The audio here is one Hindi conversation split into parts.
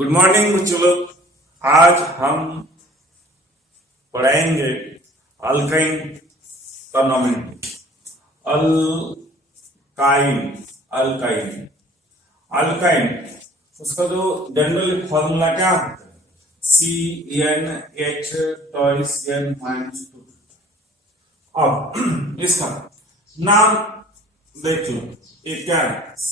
गुड मॉर्निंग बच्चों लोग। आज हम पढ़ाएंगे alkyne terminology. Alkyne alkyne alkyne उसका जो जनरल फॉर्मूला क्या होता है? CnH twice N-2। अब इसका नाम देख लो, ये क्या है? C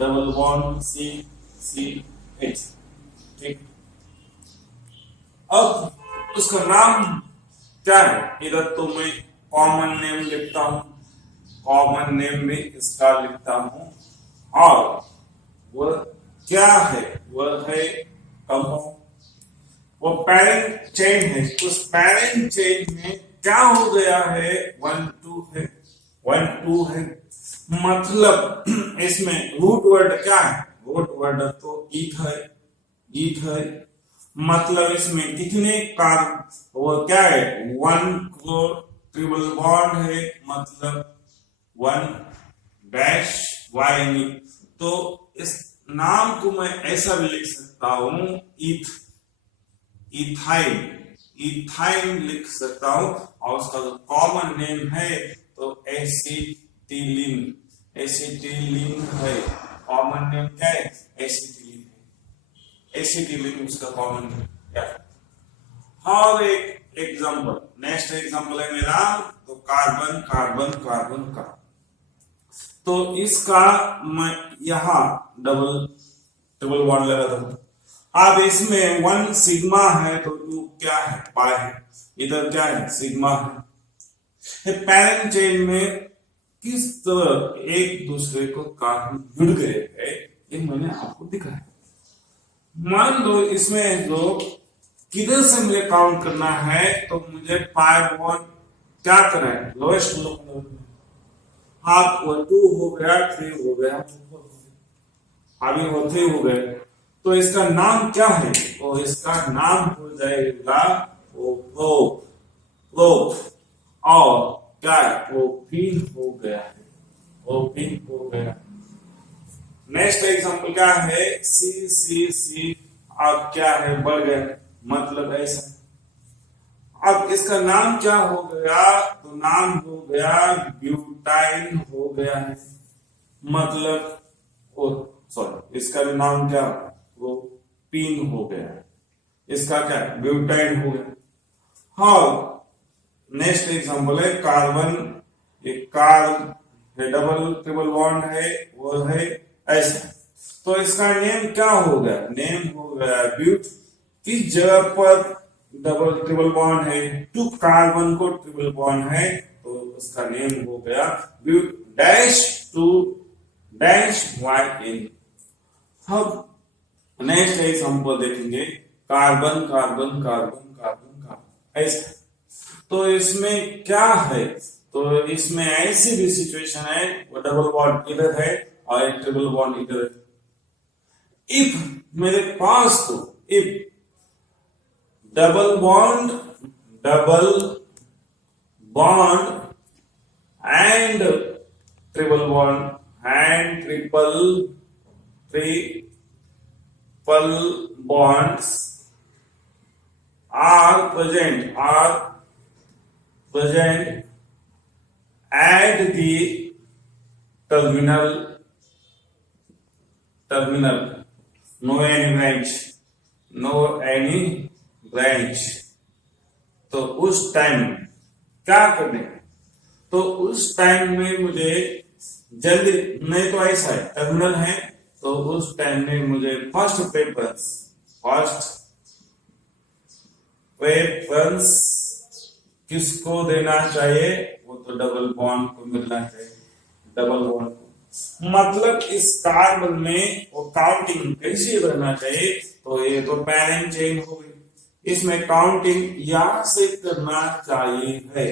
डबल बॉन्ड CH, ठीक। अब उसका नाम क्या है? इधर तो मैं कॉमन नेम लिखता हूं, कॉमन नेम में इसका लिखता हूं, और वह क्या है? वह है कंपाउंड। वो पेरेंट चेन है, उस पेरेंट चेन में क्या हो गया है? 1 2 है, 1 2 है। मतलब इसमें रूट वर्ड क्या है? रूट वर्ड तो ईथ है, ईथ है। मतलब इसमें कितने कार्बन, वो क्या है? 1 को ट्रिपल बॉन्ड है, मतलब 1 डैश वाई। तो इस नाम को मैं ऐसा भी लिख सकता हूं, ईथ, इथाइन, इथाइन लिख सकता हूं। और उसका जो कॉमन नेम है तो एसिटिलीन, एसिटिलीन है। कॉमन नेम क्या है? एसिटिलीन है, एसिटिलीन उसका कॉमन नेम क्या है? और एक एग्जांपल, नेक्स्ट एग्जांपल है मेरा तो कार्बन कार्बन कार्बन का। तो इसका मैं यहां डबल डबल बॉन्ड लगा दूंगा। अब इसमें 1 सिग्मा है तो 2 क्या है? पाई है। इधर क्या है? सिग्मा है। पैरेंट चेन में किस तरह एक दूसरे को कार्बन जुड़ गए हैं, ये मैंने आपको दिखाया। मान लो इसमें जो किधर से मुझे काउंट करना है, तो मुझे पाई बॉन्ड क्या करना है? लोएस्ट लो। आप 2 हो गया, 3 हो गया, अभी वो 3 हो गए, तो इसका नाम क्या है? तो इसका नाम हो जाएगा वो प्रोप, और क्या है? प्रोपीन हो गया है, प्रोपीन हो गया। नेक्स्ट एग्जांपल क्या है? सी अब क्या है? बढ़ गया, मतलब ऐसा। अब इसका नाम क्या हो गया? तो नाम हो गया ब्यूटाइन हो गया है, मतलब सॉरी, इसका नाम क्या? वो पीन हो गया है। इसका क्या है? ब्यूटाइन हो गया। हाँ, नेक्स्ट एग्जांपल है कार्बन, एक कार्ब है, डबल ट्रिपल बॉन्ड है, वो है ऐसा। तो इसका नेम क्या हो गया? नेम हो गया ब्यूट। किस जगह पर डबल ट्रिपल बॉन्ड है? 2 कार्बन को ट्रिपल बॉन्ड है, तो उसका नेम हो गया ब्यूट डैश 2 डैश YN। हम नेक्स्ट एग्जांपल देखेंगे carbon carbon carbon carbon carbon ऐसा। तो इसमें क्या है? तो इसमें ऐसी भी सिचुएशन है, वो डबल बॉन्ड इधर है और एक ट्रिपल बॉन्ड इधर है। इफ मेरे पास, तो if double bond and triple bond and triple bonds are present at the terminal, no any branch, तो उस टाइम क्या करने? तो उस टाइम में मुझे जल्दी नहीं, तो ऐसा है टर्मिनल है, तो उस टाइम में मुझे फर्स्ट प्रेफरेंस किसको देना चाहिए? वो तो डबल बॉन्ड को मिलना चाहिए, डबल बॉन्ड को। मतलब इस कार्बन में वो काउंटिंग कैसे रहना चाहिए? तो ये तो पेरेंट चेन हो गई, इसमें काउंटिंग यहां से करना चाहिए है।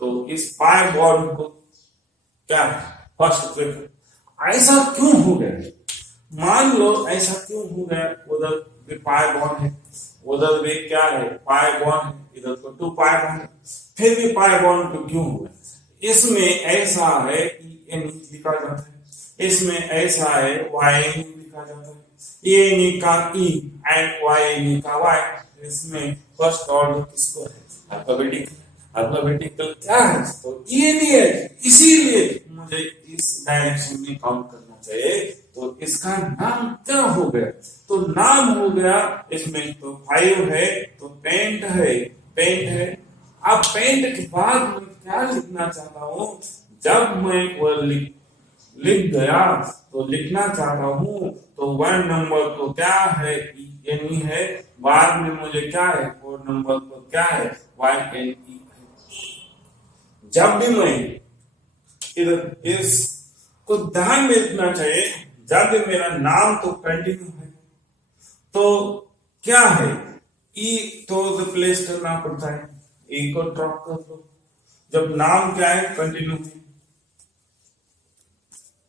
तो इस पाई बॉन्ड को क्या है? First preference. ऐसा क्यों हो गया? मान लो ऐसा क्यों हो गया? उधर भी पाई बॉन्ड है, उधर भी क्या है? पाई बॉन्ड है, इधर तो 2 पाई बॉन्ड है, फिर भी पाई बॉन्ड तो क्यों हुआ? इसमें ऐसा है कि ये नहीं लिखा जाता है, इसमें ऐसा है वाई लिखा जाता है, ए नी का ई एंड वाई नी का वाई। इसमें फर्स्ट ऑर्डर किसको है? अल्फाबेटिकल। अल्फाबेटिकल क्या है? तो ये नहीं है, इसीलिए मुझे इस डायरेक्शन में काउंट करना चाहिए। तो इसका नाम क्या हो गया? तो नाम हो गया इसमें तो 5 है, तो पेंट है, पेंट है। अब पेंट के बाद मैं क्या लिखना चाहता हूं? जब मैं वो लिख गया तो लिखना चाहता हूं तो 1 नंबर तो क्या है? ये नहीं है। बाद में मुझे क्या है? 4 नंबर तो क्या है? वाई एन ई है। जब भी मैं इधर इसको ध्यान में रखना चाहिए, जब भी मेरा नाम तो कंटिन्यू है तो क्या है? ई तो रिप्लेस करना पड़ता है, ई को ड्रॉप कर दो। जब नाम क्या है? कंटिन्यू है,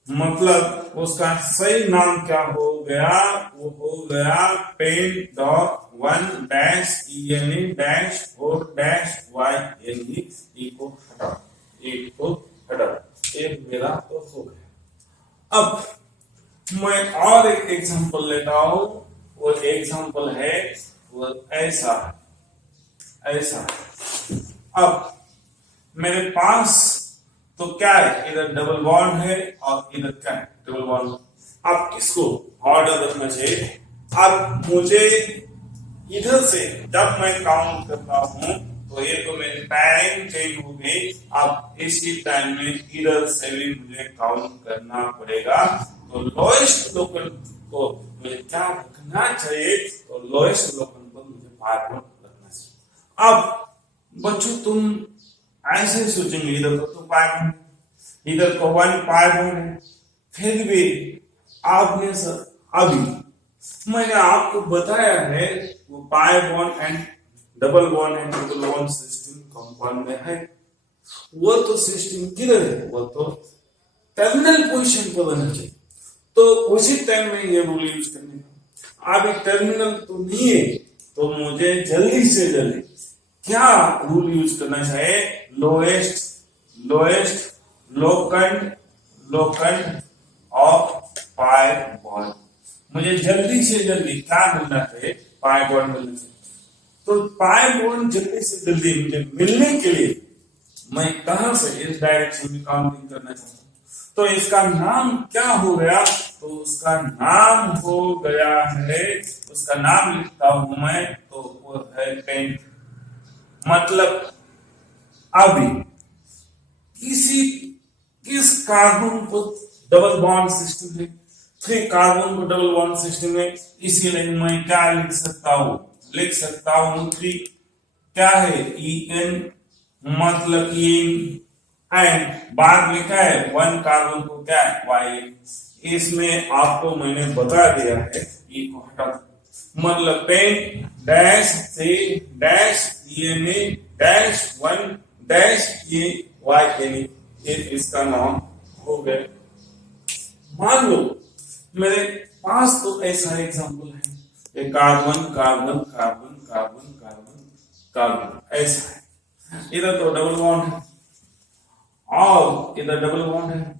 मतलब उसका सही नाम क्या हो गया? वो हो गया pent dot 1 dash E N E dash 4 dash Y N E को हटाओ, ए को हटाओ। ये मेरा तो हो गया। अब मैं और एक एग्जांपल लेता हूं। वो एग्जांपल है वो ऐसा, ऐसा। अब मेरे पास तो क्या है? इधर डबल बॉन्ड है और इधर क्या है? Double bond. अब किसको ऑर्डर रखना चाहिए? अब मुझे इधर से जब मैं काउंट करता हूं तो ये तो मेरी पैरिंग चेंज हो गई। अब इसी टाइम में इधर से भी मुझे काउंट करना पड़ेगा। तो लोएस्ट लोकल को मुझे क्या रखना चाहिए? तो लोएस्ट लोकल पर मुझे 5 रखना चाहिए। अब बच्चों तुम ऐसे सोचेंगे, इधर तो 5 इधर तो 1 है, फिर भी आपने सर अभी मैंने आपको बताया है वो pi bond and double bond and triple bond system compound में है। वो तो सिस्टम किधर है? वो तो टर्मिनल पोजीशन पर होना चाहिए। तो उसी टाइम में ये रूल यूज करने का। अभी टर्मिनल तो नहीं है तो मुझे जल्दी से जल्दी क्या रूल यूज करना चाहिए? Lowest lowest locant locant of pi bond. मुझे जल्दी से जल्दी क्या मिलना चाहिए? पाई बॉन्ड मिलना चाहिए। तो पाई बॉन्ड जल्दी से जल्दी मुझे मिलने के लिए मैं कहां से इस डायरेक्शन में काउंटिंग करना चाहता हूं? तो इसका नाम क्या हो गया? तो उसका नाम हो गया है, उसका नाम लिखता हूं मैं तो वो है पेंट। मतलब अभी किस कार्बन को डबल बॉन्ड सिस्टम है, 3 कार्बन को डबल बॉन्ड सिस्टम है, इसीलिए मैं क्या लिख सकता हूं? लिख सकता हूं 3 क्या है? ई एन, मतलब एंड बाद में क्या है? 1 कार्बन को क्या है? वाई। इसमें आपको मैंने बता दिया है, ई को हटा दो। मतलब पेंट डैश से dash N A dash 1 dash A Y N A, इसका नाम हो गया। मान लो मेरे पास तो ऐसा एग्जांपल है, ये carbon carbon carbon carbon carbon carbon ऐसा है। इधर तो डबल बॉन्ड है और इधर डबल बॉन्ड है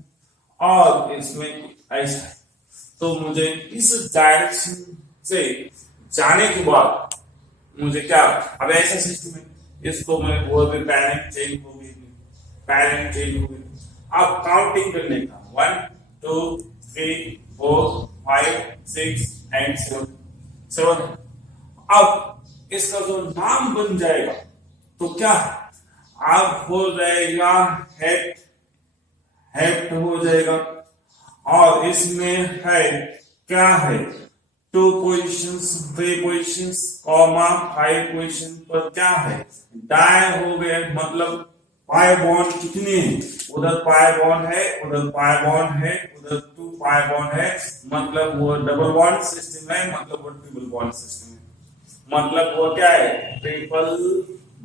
और इसमें ऐसा है। तो मुझे इस डायरेक्शन से जाने के बाद मुझे क्या? अब ऐसा सिस्टम है, इसको मैं वो भी पैरेंट चेंज हो गई, पैरेंट चेंज हो गई। अब काउंटिंग करने का 1 2 3 4 5 6 एंड 7 है। अब इसका जो नाम बन जाएगा तो क्या? अब हो जाएगा हेप्ट, हेप्ट हो जाएगा। और इसमें है क्या है? 2 पोजीशंस, 3 पोजीशंस, कॉमा 5 पोजीशन पर क्या है? डाई हो गए। मतलब पाई बॉन्ड कितने हैं? उधर पाई बॉन्ड है, उधर पाई बॉन्ड है, उधर 2 पाई बॉन्ड है। मतलब वो डबल बॉन्ड सिस्टम है, मतलब वो ट्रिपल बॉन्ड सिस्टम है। मतलब वो क्या है? ट्रिपल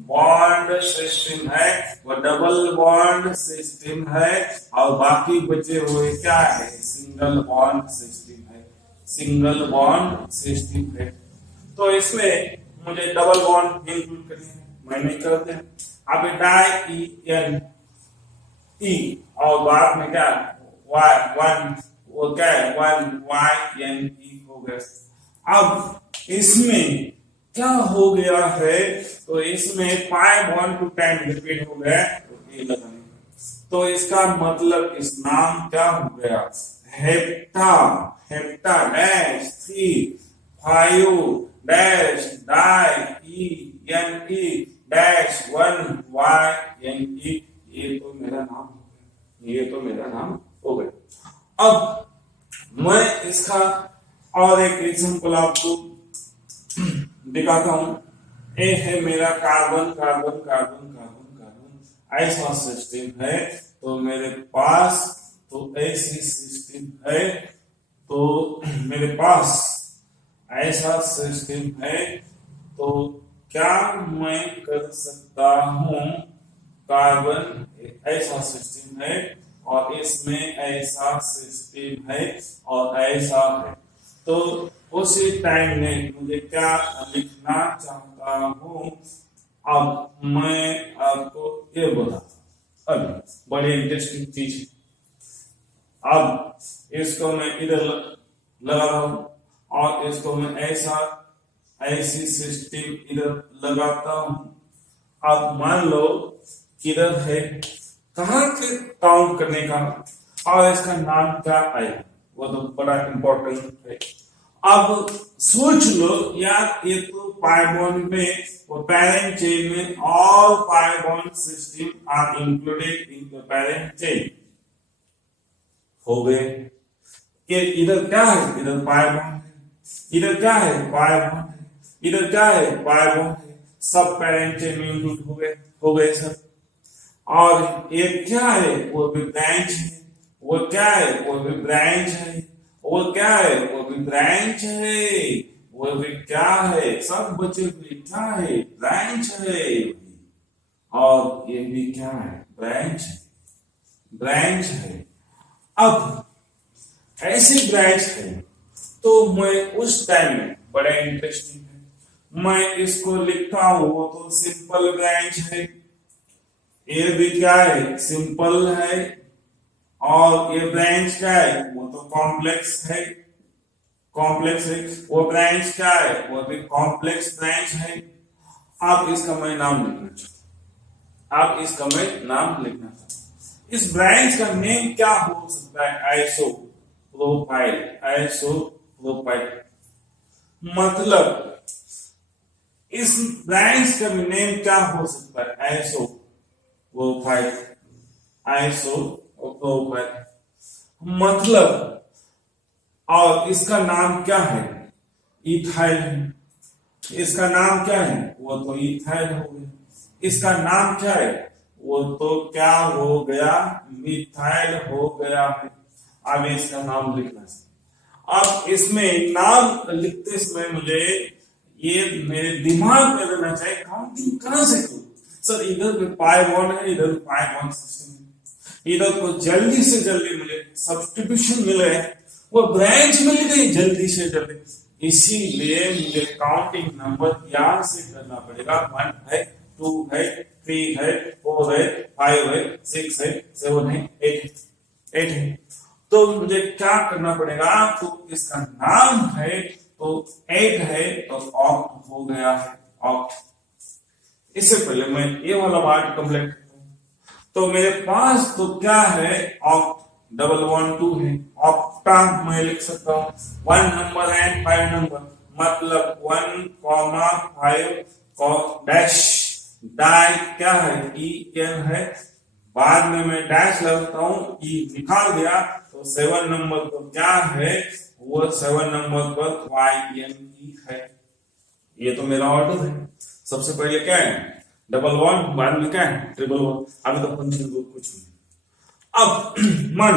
बॉन्ड सिस्टम है, वो डबल बॉन्ड सिस्टम है। और बाकी बचे हुए क्या है? सिंगल बॉन्ड सिस्टम है, सिंगल बॉन्ड सिस्टम है। तो इसमें मुझे डबल बॉन्ड इंक्लूड करनी है, मैं नहीं करते। अब डाई ई एन ई और बाद में क्या? 1 वो क्या है 1YNE हो गया। अब इसमें क्या हो गया है, तो इसमें 5 1 to 10 रिपीट हो गया, तो इसका मतलब इस नाम क्या हो गया, hepta, hepta dash 3 5 dash di ENE dash 1YNE। ये तो मेरा नाम हो गया, ये तो मेरा नाम हो गया। अब मैं इसका और एक एग्जांपल आपको दिखाता हूं। ये है मेरा carbon carbon carbon carbon carbon ऐसा सिस्टम है, तो मेरे पास तो ऐसी सिस्टम है, तो मेरे पास ऐसा सिस्टम है, तो क्या मैं कर सकता हूं, कार्बन ऐसा सिस्टम है और इसमें ऐसा सिस्टम है और ऐसा है, तो उसी टाइम में मुझे क्या लिखना चाहता हूं। अब मैं आपको ये बोला, अब बड़ी इंटरेस्टिंग चीज है। अब इसको मैं इधर लगा रहा हूं और इसको मैं ऐसा ऐसी सिस्टम इधर लगाता हूं। अब मान लो किधर है, कहां से काउंट करने का और इसका नाम क्या आएगा, वो तो बड़ा इंपॉर्टेंट है। अब सोच लो यार, ये तो पाई बॉन्ड में वो पैरेंट चेन में all pi bond system are included in the parent chain हो गए। कि इधर क्या है, इधर पाई बॉन्ड है, इधर क्या है पाई बॉन्ड है, इधर क्या है पाई बॉन्ड है, सब पैरेंट चेन में इंक्लूड हो गए सब। और ये क्या है, वो भी ब्रांच है, वो क्या है, वो भी ब्रांच है, वो क्या है, वो भी ब्रांच है, वो भी क्या है, सब बचे हुए क्या है, ब्रांच है। और ये भी क्या है, ब्रांच है, ब्रांच है। अब ऐसी ब्रांच है, तो मैं उस टाइम में बड़ा इंटरेस्टिंग है, मैं इसको लिखता हूं, वो तो सिंपल ब्रांच है, ये भी क्या है, सिंपल है, और ये ब्रांच क्या है, वो तो कॉम्प्लेक्स है, कॉम्प्लेक्स है। वो ब्रांच क्या है, वो भी कॉम्प्लेक्स ब्रांच है। आप इसका मैं नाम लिखना चाहता हूं, आप इसका मैं नाम लिखना चाहता हूं। इस ब्रांच का नेम क्या हो सकता है, आइसोप्रोपाइल, आइसोप्रोपाइल। मतलब इस ब्रांच का नेम क्या हो सकता है, आइसोप्रोपाइल, आइसोप्रोपाइल। मतलब और इसका नाम क्या है, इथाइल है, इसका नाम क्या है, वो तो इथाइल हो गया। इसका नाम क्या है, वो तो क्या हो गया, मिथाइल हो गया है। अब इसका नाम लिखना है। अब इसमें नाम लिखते समय मुझे ये मेरे दिमाग में रहना चाहिए, काउंटिंग कहां से करूं। सर इधर भी पाई बॉन्ड है, इधर पाई बॉन्ड सिस्टम है, इधर को जल्दी से जल्दी मुझे सब्स्टिट्यूशन मिले, वो ब्रांच मिल गई जल्दी से जल्दी, इसीलिए मुझे काउंटिंग नंबर यहां से करना पड़ेगा। 1 है, 2 है, 3 है, 4 है, 5 है, 6 है, 7 है, 8 है। तो मुझे क्या करना पड़ेगा, तो इसका नाम है तो 8 है, तो ऑक्ट हो गया है, ऑक्ट। इससे पहले मैं ये वाला पार्ट कंप्लीट करता हूं, तो मेरे पास तो क्या है, ऑक्ट, 112 है, ऑक्टा मैं लिख सकता हूं 1 नंबर एंड 5 नंबर, मतलब 1,5 डैश डाई क्या है, EN है, बाद में मैं डैश लगाता हूं, ई निकाल दिया, तो 7 नंबर पर क्या है, वो 7 नंबर पर YNE है। ये तो मेरा ऑर्डर है। सबसे पहले क्या है, 111, बाद में क्या है, 111। अभी तो फंक्शन को कुछ नहीं। अब मान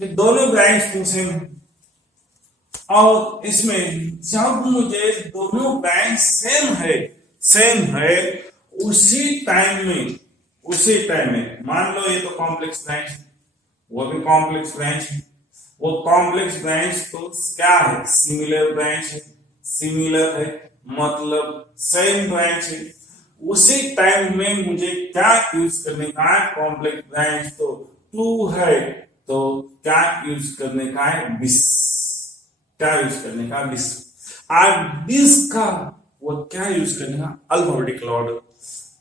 ये दोनों ब्रांच तो सेम है, और इसमें जब मुझे दोनों ब्रांच सेम है, उसी टाइम में मान लो ये तो कॉम्प्लेक्स ब्रांच है, वो भी कॉम्प्लेक्स ब्रांच है, वो कॉम्प्लेक्स ब्रांच तो क्या है, सिमिलर ब्रांच है, सिमिलर है मतलब सेम ब्रांच है। उसी टाइम में मुझे क्या यूज करने का है, कॉम्प्लेक्स ब्रांच तो 2 है, तो क्या यूज करने का है, बिस। क्या यूज करने का, बिस। और बिस का वो क्या यूज करने का, अल्फाबेटिकल ऑर्डर।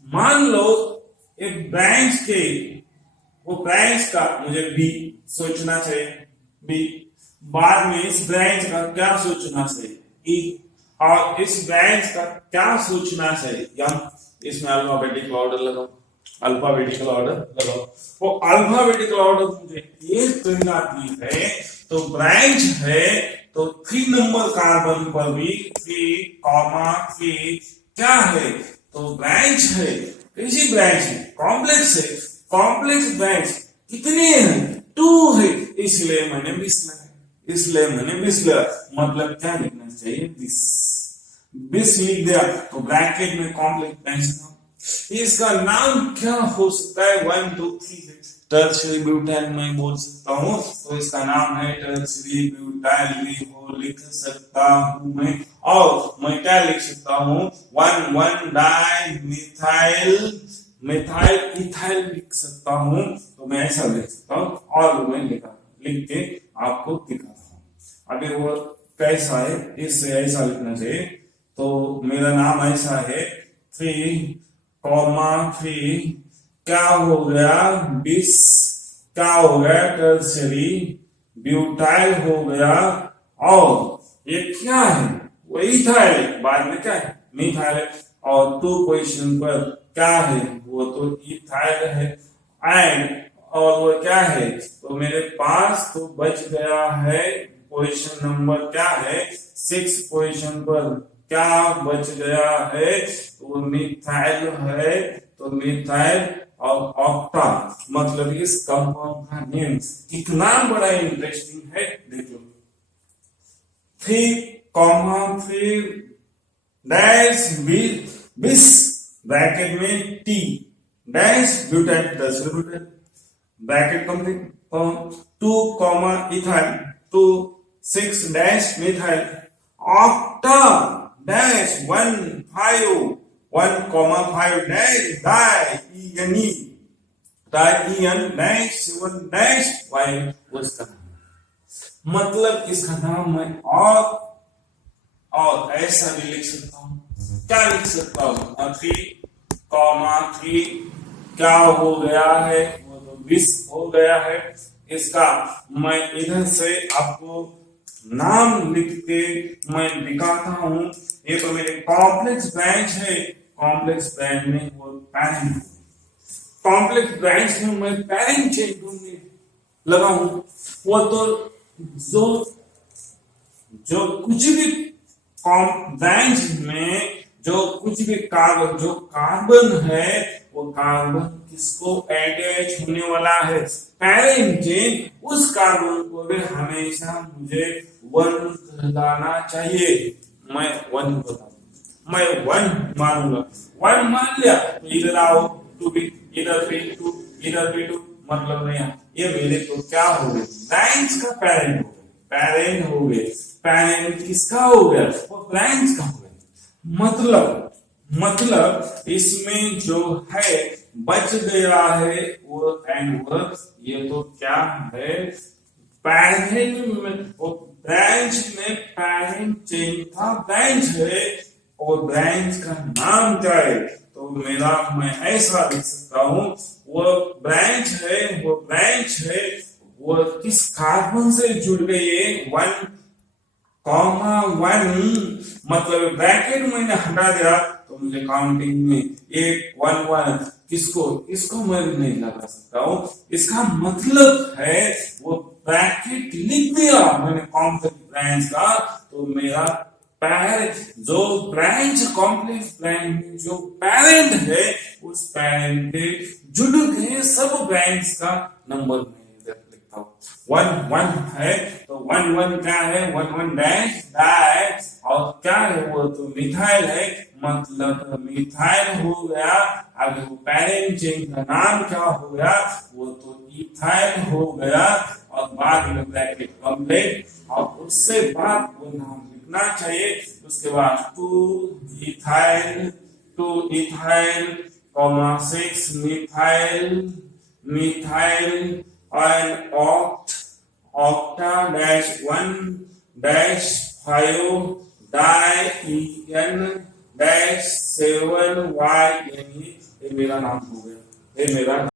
मान लो एक ब्रांच के, वो ब्रांच का मुझे बी सोचना चाहिए, बी। बाद में इस ब्रांच का क्या सोचना चाहिए, ई। और इस ब्रांच का क्या सोचना चाहिए, यम। इसमें अल्फाबेटिकल ऑर्डर लगाओ, अल्फाबेटिकल ऑर्डर लगाओ। वो अल्फाबेटिकल ऑर्डर मुझे ये करना है, तो ब्रांच है तो 3 नंबर कार्बन पर भी 3,3 क्या है, तो ब्रांच है। कैसी ब्रांच है, कॉम्प्लेक्स है। कॉम्प्लेक्स ब्रांच कितने हैं, 2 है, इसलिए मैंने 20 लगाया, इसलिए मैंने 20 लगाया। मतलब क्या लिखना चाहिए, 20। 20 लिख दिया तो ब्रैकेट में कॉम्प्लेक्स ब्रांच था। इसका नाम क्या हो सकता है, 1 2 3 टर्शियरी ब्यूटाइल मैं बोल सकता हूँ, तो इसका नाम है टर्शियरी ब्यूटाइल भी लिख सकता हूँ मैं। और मैं क्या लिख सकता हूँ, 1 डाई मिथाइल, मिथाइल इथाइल लिख सकता हूँ। तो मैं ऐसा लिख सकता हूँ, और मैं लिख के आपको दिखाता हूँ। अभी वो कैसा है, इससे ऐसा लिखना चाहिए। तो मेरा नाम ऐसा है 3,3 क्या हो गया, 20 क्या हो गया, टर्शियरी ब्यूटाइल हो गया। और ये क्या है, वो इथाइल, बाद में क्या है, मिथाइल है। और 2 पोजीशन पर क्या है, वो तो इथाइल है। एंड और वो क्या है, तो मेरे पास तो बच गया है पोजीशन नंबर क्या है, 6 पोजीशन पर क्या बच गया है, तो मिथाइल है। तो मिथाइल और ऑक्टा, मतलब इस कंपाउंड का नेम कितना बड़ा इंटरेस्टिंग है, देखो। 3,3 डैश 20 ब्रैकेट में T dash butyl tertiary butyl bracket complete. 2 ethyl 2 6 dash methyl octa dash 1,5 dash di dash 7 dash Y, उसका मतलब इसका नाम मैं और ऐसा भी लिख सकता हूं। क्या लिख सकता हूं, 3,3 क्या हो गया है, वो तो 20 हो गया है। इसका मैं इधर से आपको नाम लिख के मैं दिखाता हूं। ये तो मेरे कॉम्प्लेक्स ब्रांच है, कॉम्प्लेक्स ब्रांच में वो पैरेंट, कॉम्प्लेक्स ब्रांच में मैं पैरेंट चेंज ढूंढने लगा हूं। वो तो जो कुछ भी ब्रांच में जो कुछ भी कार्बन, जो कार्बन है, वो कार्बन किसको अटैच होने वाला है, पैरेंट चेन, उस कार्बन को भी हमेशा मुझे 1 कहलाना चाहिए। मैं 1 बता, मैं 1 मानूंगा। 1 मान लिया तो इधर आओ 2 भी, इधर भी 2, इधर भी 2, मतलब नहीं, ये मेरे को क्या हो गए, ब्रांच का पैरेंट हो गए, पैरेंट हो गए। पैरेंट किसका हो गया, वो ब्रांच का हो गया। मतलब इसमें जो है बच गया है वो एंड, ये तो क्या है, पैरेंट में, वो ब्रांच में पैरेंट चेन था, ब्रांच है, और ब्रांच का नाम क्या है, तो मेरा मैं ऐसा लिख सकता हूं, वो ब्रांच है, वो ब्रांच है, वो किस कार्बन से जुड़ गई है, 1,1, मतलब ब्रैकेट मैंने हटा दिया तो मुझे काउंटिंग में 8 1 1 किसको, इसको मैं नहीं लगा सकता हूं। इसका मतलब है वो ब्रैकेट लिख दिया मैंने कॉम्प्लेक्स ब्रांच का, तो मेरा जो ब्रांच कॉम्प्लेक्स ब्रांच में जो पैरेंट है, उस पैरेंट के जुड़ गए सब ब्रांच का नंबर लिखता हूँ। 1 1 है तो 1 1 क्या है, 1 1 डैश डाई, और क्या है वो तो मिथाइल है, मतलब मिथाइल हो गया। अब वो पैरेंट चेन का नाम क्या हो गया, वो तो इथाइल हो गया, और बाद में ब्रैकेट कंप्लीट, और उससे बाद वो नाम लिखना चाहिए। उसके बाद 2 ethyl 6 methyl N oct, octa dash 1 dash 5 di N dash 7 Y, ये मेरा नाम हो गया, ये मेरा